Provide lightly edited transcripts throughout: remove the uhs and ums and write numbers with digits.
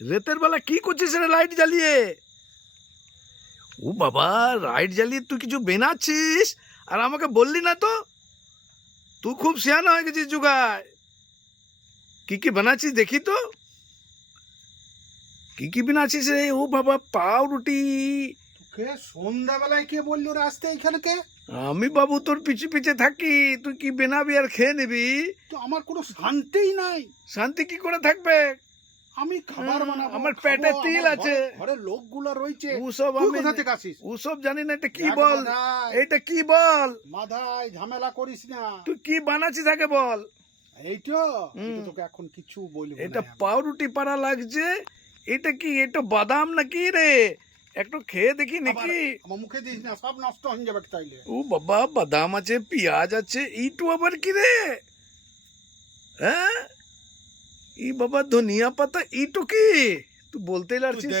রাতের বেলা কি করছিস রে লাইট জ্বালিয়ে? ও বাবা, লাইট জ্বালিয়ে তুই কিছু বানাচ্ছিস আর আমাকে বললি না তো? তুই খুব সিয়ানা হয়ে গেছিস জুগায়। কি কি বানাচ্ছিস দেখি তো, কি কি বানাচ্ছিস রে? ও বাবা, পাউরুটি। কে সন্ধ্যাবেলায় কে বললো রে আসতে এখানে? কে? আমি বাবু তোর পিছে পিছে থাকি, তুই কি বানাবি আর খেয়ে নিবি? তো আমার কোনো শান্তিই নাই। শান্তি কি করে থাকবে? আমি খাবার বানাবো, আমার খাবো, পেটে তিল আমার আছে। ঘরের লোকগুলো রয়েছে। ওসব তুই আমি কোথা থেকে আসিস? ওসব জানি না। এটা কি দেখ বল, মাথায়, এটা কি বল? মাথায় ঝামেলা করিস না। তুই কি বানাচ্ছিস আগে বল। এইটা এটা তোকে এখন কিছু বলবো এটা না আমি। পাউরুটি পাড়া লাগছে। এটা কি, এটা বাদাম নাকি রে? একটু খেয়ে দেখি আবার নাকি। আমার মুখে দিস না, সব নষ্ট হয়ে যাবে তাইলে। ও বাবা, বাদাম আছে, পেঁয়াজ আছে, এইটু আবার কি রে? হ্যাঁ, এই বাবা ধনিয়া পাতা, এইটু কি? তুই বলতেই তুই লাগছিস।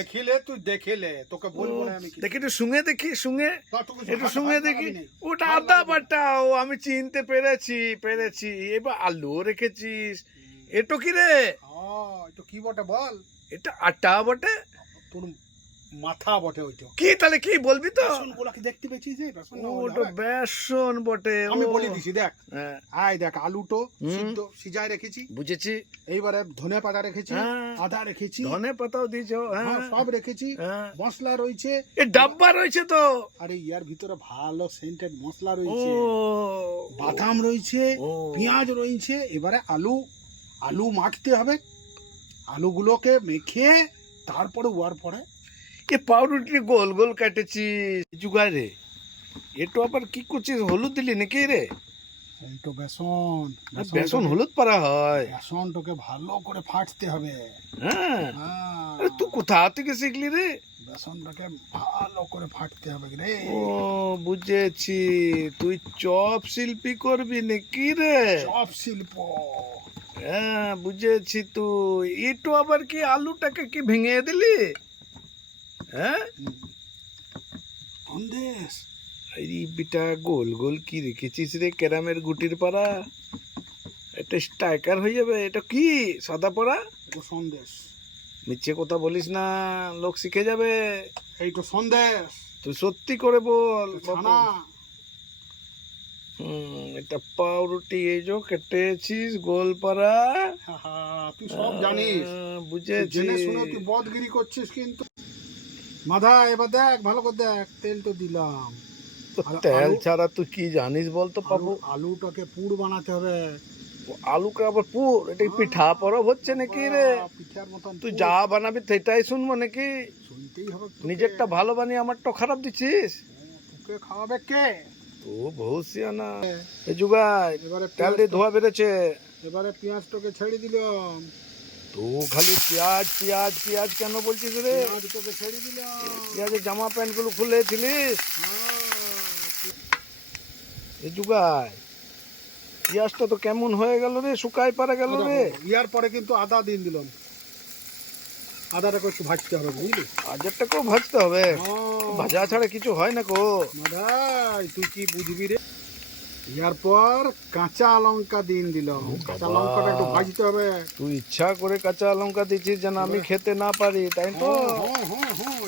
দেখিলে তোকে বলবো না আমি। দেখি একটু শুঙে দেখি, শুঙে একটু শুঙে দেখি। ওটা হাত আদা লাগাবি না। বাটা, ও আমি চিনতে পেরেছি। এবার আলু রেখেছিস। এটো কি রে? এটা কি বটে বল? এটা আটা বটে। তোর মাথা বটে ওইটা। কি তাহলে কি বলবি তো? বেসন গুলাকে দেখতে পেয়েছিস যে বেসন না হলে ওটা হবে? বেসন বটে। আমি ও, বলে দিছি দেখ। হ্যাঁ, আয় দেখ, আলুটো সিদ্ধ সিজায় রেখেছি। বুঝেছি। এইবারে ধনে পাতা রেখেছি, হ্যাঁ। আদা রেখেছি, ধনে পাতাও দিয়েছ? হ্যাঁ হ্যাঁ, সব রেখেছি। হ্যাঁ। মশলা রয়েছে। এ ডাব্বা রয়েছে তো। আরে ইয়ার ভিতরে ভালো সেন্টেড মশলা ও, রয়েছে, বাদাম রয়েছে, ও। পেঁয়াজ রয়েছে। এবারে আলু মাখতে হবে। আলুগুলোকে মেখে তারপরে ওয়ার পরে এ পাউরুটি গোল গোল কাটেছিস জুগায় রে। এটো আবার কি করছিস? হলুদ দিলি নাকি রে? এই তো বেসন। বেসন হলুদ পারা হয়? বেসনটাকে ভালো করে ফাটতে হবে। হ্যাঁ। হ্যাঁ, আরে তুই কোথা থেকে শিখলি রে? বেসনটাকে ভালো করে ফাটতে হবে রে। ও, বুঝেছি। তুই চপ শিল্পী করবি নাকি রে? সব শিল্প। হ্যাঁ, বুঝেছি। তুই এটো আবার কি, আলুটাকে কি ভেঙে দিলি? হ্যাঁ, সন্দেশ। এই বিটা গোল গোল কি রেখেছিস রে? ক্যারামের গুটির পাড়া। এটা স্ট্রাইকার হয়ে যাবে। এটা কি সাদা পড়া? ও সন্দেশ। মিথ্যে কথা বলিস না, লোক শিখে যাবে। এই তো সন্দেশ। তুই সত্যি করে বল বাবু। ছানা। এটা পাউরুটি, এই যে কেটেছিস গোলপাড়া। তুই সব জানিস। বুঝেছি। জেনে শুনে তুই বদগিরি করছিস কিন্তু। মাথা এবার দেখ, ভালো করে দেখ। তেল তো দিলাম। তো আর তেল আলু- ছাড়া তুই কি জানিস বলতো পাবো? আলুটাকে পুর বানাতে হবে। আলুকে আবার পুর? এটা কি পিঠা পরব হচ্ছে নাকি রে? পিঠার মতন তুই পুর। যা বানাবি সেটাই শুনবো নাকি? শুনতেই হবে তোকে। নিজেরটা ভালো বানিয়ে আমারটা খারাপ দিচ্ছিস। তোকে খাওয়াবে কে? তো বহুত সিয়ানা। এ জুগাই, এবারে তেল দিয়ে ধোয়া বেড়েছে। এবারে পেঁয়াজটাকে ছেড়ে দিলাম। তো খালি পেঁয়াজ পেঁয়াজ পেঁয়াজ কেন বলছিস রে? পেঁয়াজ তোকে ছেড়ে দিলাম। পেঁয়াজের জামা প্যান্ট গুলো খুলেছিলিস? হ্যাঁ। এ জুগাই, পেঁয়াজটা তো কেমন হয়ে গেল রে, শুকায় পারা গেল রে। ইয়ার পরে কিন্তু আদা দিয়ে দিলাম। আদাটাকে একটু ভাজতে হবে বুঝলি। হাজারটাকেও ভাজতে হবে? ভাজা ছাড়া কিছু হয় না কো। মাদাই তুই কি বুঝবি রে। ইয়ার পর কাঁচা লঙ্কা দিয়ে দিলাম। কাঁচা বাবা। লঙ্কাটা একটু ভাজতে হবে। তুই ইচ্ছা করে কাঁচা লঙ্কা দিচ্ছিস যেন আমি খেতে না পারি, তাই তো?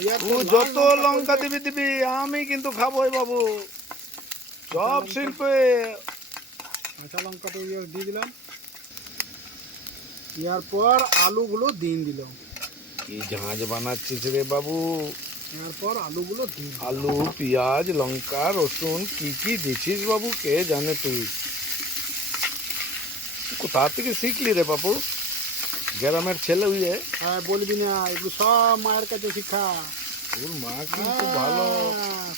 ইয়ার তুই পর যত লাল লঙ্কা দিবি। দিবি আমি কিন্তু খাবোই বাবু। সব শিল্পে। কাঁচা লঙ্কাটা দিয়ে দিলাম। ইয়ার পর আলুগুলো দিয়ে দিলাম। কি জাহাজ বানাচ্ছিস রে বাবু? এরপর আলুগুলো দিন। আলু, পেঁয়াজ, লঙ্কা, রসুন কি কি দিছিস বাবু কে জানে। তুই কোথা থেকে শিখলি রে বাবু? গ্রামের ছেলে হইয়ে। হ্যাঁ, বলবি না, এগুলো সব মায়ের কাছে শিক্ষা। তোর মা কিন্তু ভালো।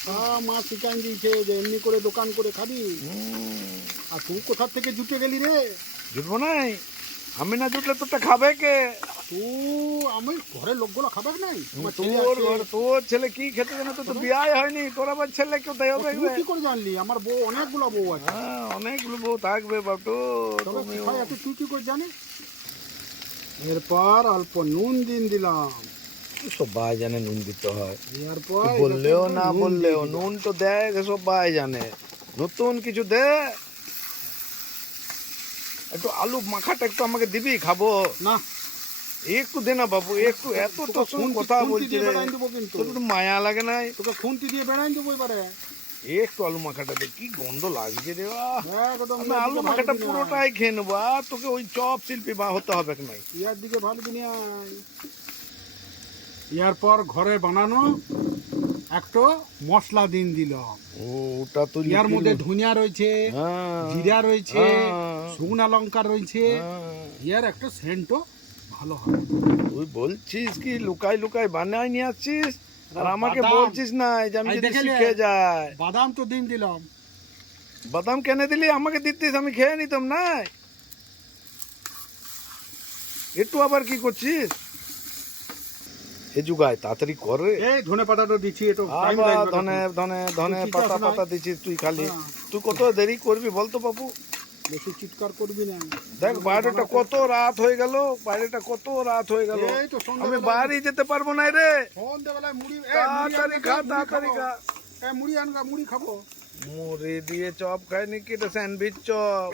সব মা শিখান দিয়েছে যে এমনি করে দোকান করে খাবি। আর তুই কোথা থেকে জুটে গেলি রে? জুটবো নাই? আমি না জুটলে তোরটা খাবে কে? আমি ঘরের লোকগুলো খাবে নাই? আমার ছেলে তোর আছে। ঘর, তোর ছেলে কি খেতে জানে? তো বিয়ে হয়নি, তোর আবার ছেলে কোথায় হবে? তুই কি করে জানলি? আমার বউ অনেকগুলো বউ আছে। হ্যাঁ, অনেকগুলো বউ থাকবে বাবু। তবে কোথায় আছে তুই কি করে জানিস? এরপর অল্প নুন দিলাম। সবাই জানে নুন দিতে হয়, এরপর বললেও না নুন বললেও দিয়ে দিলাম। নুন তো দেয়, সবাই জানে। নতুন কিছু দে। একটু আলু মাখাটা একটু আমাকে দিবি, খাবো। না, একটু দে না বাবু, একটু, এত তোর সঙ্গে কথা বলছি রে, বেড়াই দেবো কিন্তু তোর একটু মায়া লাগে নাই? তোকে খুন্তি দিয়ে বেড়াই দেবো এবারে একটু আলু মাখাটা দে, কি গন্ধ লাগছে রে বাহ। একদম আমি আলু মাখাটা পুরোটাই খেয়ে নেবো, আর তোকে ওই চপ শিল্পী বা হতে হবে নাই। ইয়ার দিকে ভালো দিনে ইয়ার পর ঘরে বানানো একটা মশলা দিন দিল। ও, ওটা তো ইয়ার মধ্যে ধনিয়া রয়েছে, হ্যাঁ, জিরা রয়েছে, হ্যাঁ, শুকনা লঙ্কা রয়েছে। হ্যাঁ। ইয়ার একটা সেন্টও ভালো হবে। তুই বলছিস কি লুকাই লুকাই বানাই নিয়ে আসছিস, আর আমাকে বাদাম। বলছিস না যে আমি এই যদি দেখে নে। শিখে যাই। বাদাম তো দিন দিলাম। বাদাম কেনে দিলি? আমাকে দিতিস, আমি খেয়ে নিতাম না। একটু আবার কি করছিস? এ যুগায় তাড়াতাড়ি করে। এই ধনে পাতাটা দিচ্ছি, একটু টাইম আবার লাগবে। ধনে ধনে ধনে তুই পাতা চিটাস নাই? পাতা দিচ্ছিস তুই খালি। হ্যাঁ। তুই কত দেরি করবি বলতো বাবু? বেশি চিৎকার করবি না। দেখ বাইরেটা কত রাত হয়ে গেল, বাইরেটা কত রাত হয়ে গেল, এই তো আমি সন্ধ্যাবেলা বাইরে যেতে পারবো না রে। সন্ধ্যাবেলায় মুড়ি তাড়াতাড়ি খা, তাড়াতাড়ি খা। মুড়ি আনগা, মুড়ি খাবো। মুড়ি দিয়ে চপ খাই নাকি? এটা স্যান্ডউইচ চপ।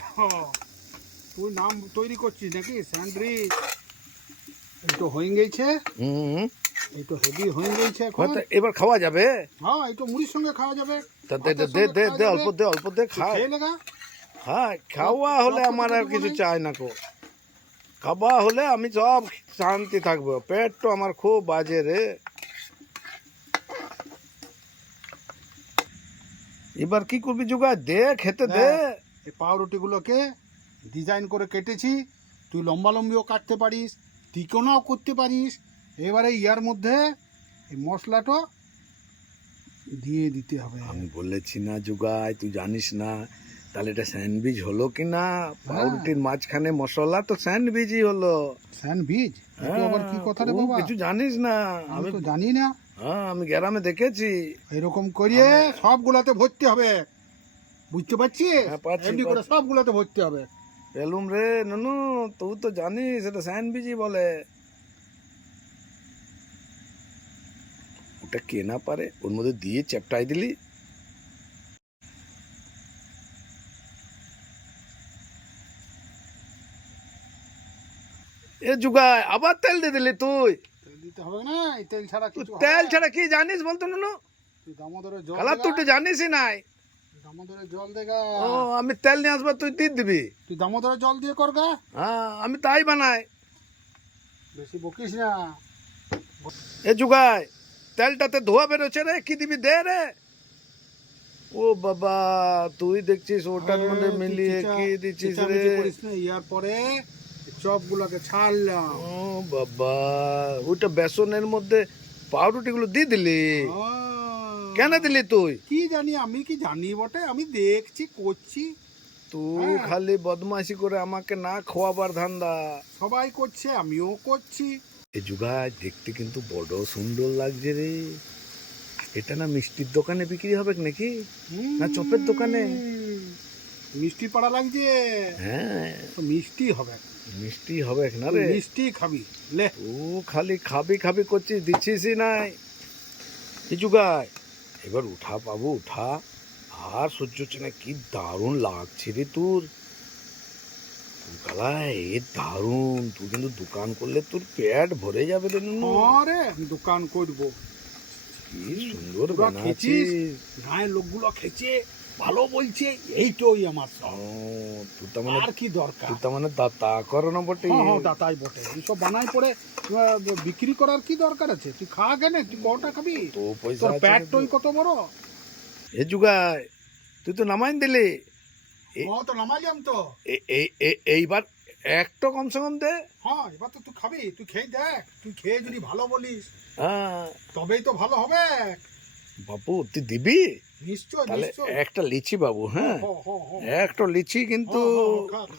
তুই নাম তৈরি করছিস নাকি স্যান্ডউইচ? এই তো হয়ে গেছে, হুম, এই তো হেভি হয়ে গেছে এখন। হয়তো এবার খাওয়া যাবে। হ্যাঁ, এই তো মুড়ির সঙ্গে খাওয়া যাবে। তা দে দে দে দে দে, অল্প দে, অল্প দে, খাই। খেয়ে লেগা। হ্যাঁ, খাওয়া হলে আমার আর কিছু চাই না কো। খাওয়া হলে আমি সব শান্তি থাকবো, পেট তো আমার খুব বাজে রে। এবার কি করবি যুগা? দে খেতে দে। এই পাউরুটি গুলোকে ডিজাইন করে কেটেছি, তুই লম্বা লম্বিও কাটতে পারিস, তিকোনাও করতে পারিস। এবারে ইয়ার মধ্যে এই মশলাটা দিয়ে দিতে হবে। আমি বলেছি না যুগাই, তুই জানিস না, তাহলে এটা স্যান্ডউইচ হলো কি না? পাউরুটির মাঝখানে মশলা, তো স্যান্ডউইচই হলো। স্যান্ডউইচ? এটা আবার কি কথা রে ও, বাবা? কিছু জানিস না? আমি তো জানি না। হ্যাঁ, আমি গ্রামে দেখেছি। এরকম করিয়ে সবগুলাতে ভর্তি হবে, বুঝতে পারছিস? হ্যাঁ, পারছি, এমনি করে পারছি। সবগুলাতে ভর্তি হবে। পেলুম রে ননু, তুই তো জানিস এটা স্যান্ডউইচই বলে। ওটা কে না পারে, ওর মধ্যে দিয়ে চ্যাপটাই দিলি। এ যুগায় আবার তেল দিয়ে দিলি তুই। তেল দিতে হবে না, এই তেল ছাড়া তুই কিছু তেল হবে? ছাড়া কি জানিস বলতো ননু? তুই দামোদরে জল কালার তো দেগা, জানিসই নাই। দামোদরে জল দেগা। ও, আমি তেল নিয়ে আসবো, তুই দিয়ে দিবি। তুই দামোদরে জল দিয়ে করগা। হ্যাঁ, আমি তাই বানাই। বেশি বকিস না। এ যুগায় তেলটাতে ধোয়া বেরোচ্ছে রে, কি দিবি দে রে। ও বাবা, তুই দেখছিস ওটার মধ্যে মিলিয়ে কি দিচ্ছিস রে। ইয়ার পরে চপ গুলাকে ছাড়লাম। ও বাবা, ওইটা বেসনের মধ্যে পাউরুটি গুলো দিয়ে দিলি? কেন দিলি তুই? কি জানি, আমি কি জানি বটে, আমি দেখছি করছি। তুই খালি বদমাইশি করে আমাকে না খোয়াবার ধান্দা। সবাই করছে, আমিও করছি। এই যুগায় দেখতে কিন্তু বড় সুন্দর লাগছে রে। এটা না মিষ্টির দোকানে বিক্রি হবে নাকি, না চপের দোকানে? মিষ্টি পাড়া লাগছে। হ্যাঁ, তো মিষ্টি হবে, মিষ্টি হবে না রে। মিষ্টি খাবি লে। ও খালি খাবি খাবি করছিস, দিচ্ছিসই নাই। এই যুগায় এবার উঠা বাবু, উঠা। আর সহ্য হচ্ছে না, কি দারুণ লাগছে রে তোর গালায়, এ দারুণ। তুই কিন্তু দোকান করলে তোর পেট ভরে যাবে রে নুনু। আরে আমি দোকান করবো। কি সুন্দর তোরা বানাচ্ছিস। গায়ের লোকগুলো খেছে, ভালো বলছে, এইটাই আমার ও, সব। তুই তার মানে, আর কি দরকার? তুই তার মানে দাতা করো না বটে। হ্যাঁ, দাতাই বটে। এইসব বানাই পরে বিক্রি করার কি দরকার আছে? তুই খা কেনে, তুই কটা খাবি? তো পয়সা তোর আছে প্যাট তো। টই কত বড়। এ যুগায় তুই তো নামাইন দিলি। তো নামাইলাম তো। এইবার একটা কমসে কম দে। হ্যাঁ, এবার তো তুই খাবি, তুই খেয়ে দেখ। তুই খেয়ে যদি ভালো বলিস হ্যাঁ তবেই তো ভালো হবে। বাবু, তুই দিবি? নিশ্চয় তাহলে নিশ্চয়। একটা লিচি বাবু। হ্যাঁ, হো, হো, হো। একটা লিচি কিন্তু হ্যাঁ, হ্যাঁ, খা, খা।